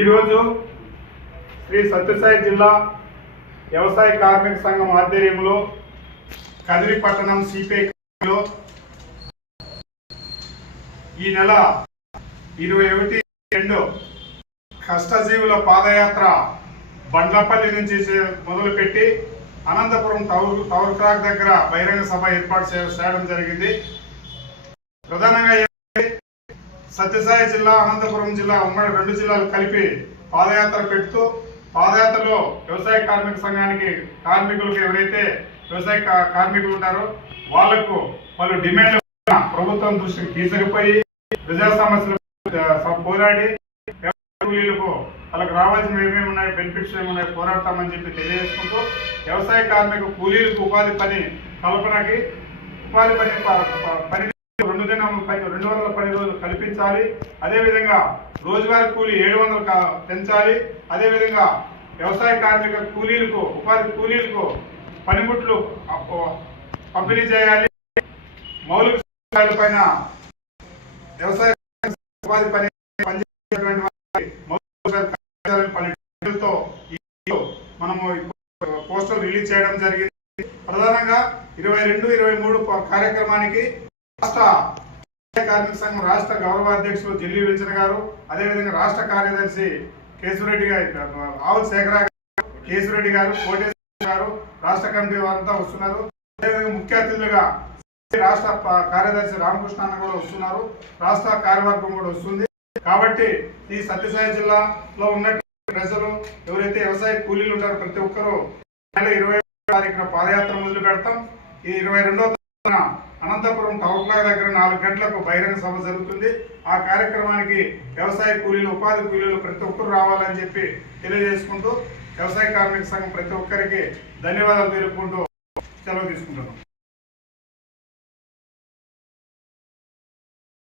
ఈరోజు శ్రీ సత్యసాయి జిల్లా వ్యవసాయ కార్మిక సంఘం ఆధ్వర్యంలో కదిరి పట్టణం సిపిఐలో ఈ నెల 21-2 కష్టజీవుల పాదయాత్ర బండ్లపల్లి నుంచి మొదలుపెట్టి అనంతపురం టవర్ క్రాక్ దగ్గర బహిరంగ సభ ఏర్పాటు చేయడం జరిగింది. ప్రధానంగా సత్యసాయి జిల్లా, అనంతపురం జిల్లా, ఉమ్మడి 2 జిల్లాలు కలిపి పాదయాత్ర పెడుతూ పాదయాత్రలో వ్యవసాయ కార్మిక సంఘానికి కార్మికులకు ఎవరైతే వ్యవసాయ కార్మికులు ఉంటారో వాళ్లకు పలు డిమాండ్లు ప్రభుత్వం దృష్టికి తీసుకుపోయి ప్రజా సమస్యలు పోరాడి కూలీలకు వాళ్ళకి రావాల్సిన ఏమేమి ఉన్నాయి, బెనిఫిట్స్ ఏమున్నాయి పోరాడతామని చెప్పి తెలియజేసుకుంటూ వ్యవసాయ కార్మిక కూలీలకు ఉపాధి పని కల్పనకి ఉపాధి పని 200 పని రోజులు కల్పించాలి. అదేవిధంగా రోజువారీ కూలీ 700 పెంచాలి. అదేవిధంగా వ్యవసాయ కార్మిక కూలీలకు ఉపాధి కూలీలకు పనిముట్లు పంపిణీ చేయాలి. మౌలిక సదుపాయాల పైన వ్యవసాయ ఉపాధి పనిచేసేటువంటి పనితో మనము పోస్టర్లు రిలీజ్ చేయడం జరిగింది. ప్రధానంగా 22-23 కార్యక్రమానికి రాష్ట్ర కార్మిక సంఘం రాష్ట్ర గౌరవ అధ్యక్షులు జిల్లి వెంచన గారు, అదేవిధంగా రాష్ట్ర కార్యదర్శి కేశవరెడ్డి గారు, ఆవుల శేఖర కేశవరెడ్డి గారు, కోటేశ్వర గారు, రాష్ట్ర కమిటీ వారంతా వస్తున్నారు. అదేవిధంగా ముఖ్య అతిథులుగా రాష్ట్ర కార్యదర్శి రామకృష్ణ కూడా వస్తున్నారు. రాష్ట్ర కార్యవర్గం కూడా వస్తుంది. కాబట్టి ఈ సత్యసాయి జిల్లాలో ఉన్న ప్రజలు ఎవరైతే వ్యవసాయ కూలీలు ఉంటారో ప్రతి ఒక్కరూ 21 తారీఖున పాదయాత్ర మొదలు పెడతాం. ఈ 22వ తారీఖున అనంతపురం టవర్ క్లాక్ దగ్గర 4 గంటలకు బహిరంగ సభ జరుగుతుంది. ఆ కార్యక్రమానికి వ్యవసాయ కూలీలు, ఉపాధి కూలీలు ప్రతి ఒక్కరు రావాలని చెప్పి తెలియజేసుకుంటూ వ్యవసాయ కార్మిక సంఘం ప్రతి ఒక్కరికి ధన్యవాదాలు తెలుపుకుంటూ సెలవు తీసుకుంటున్నాం.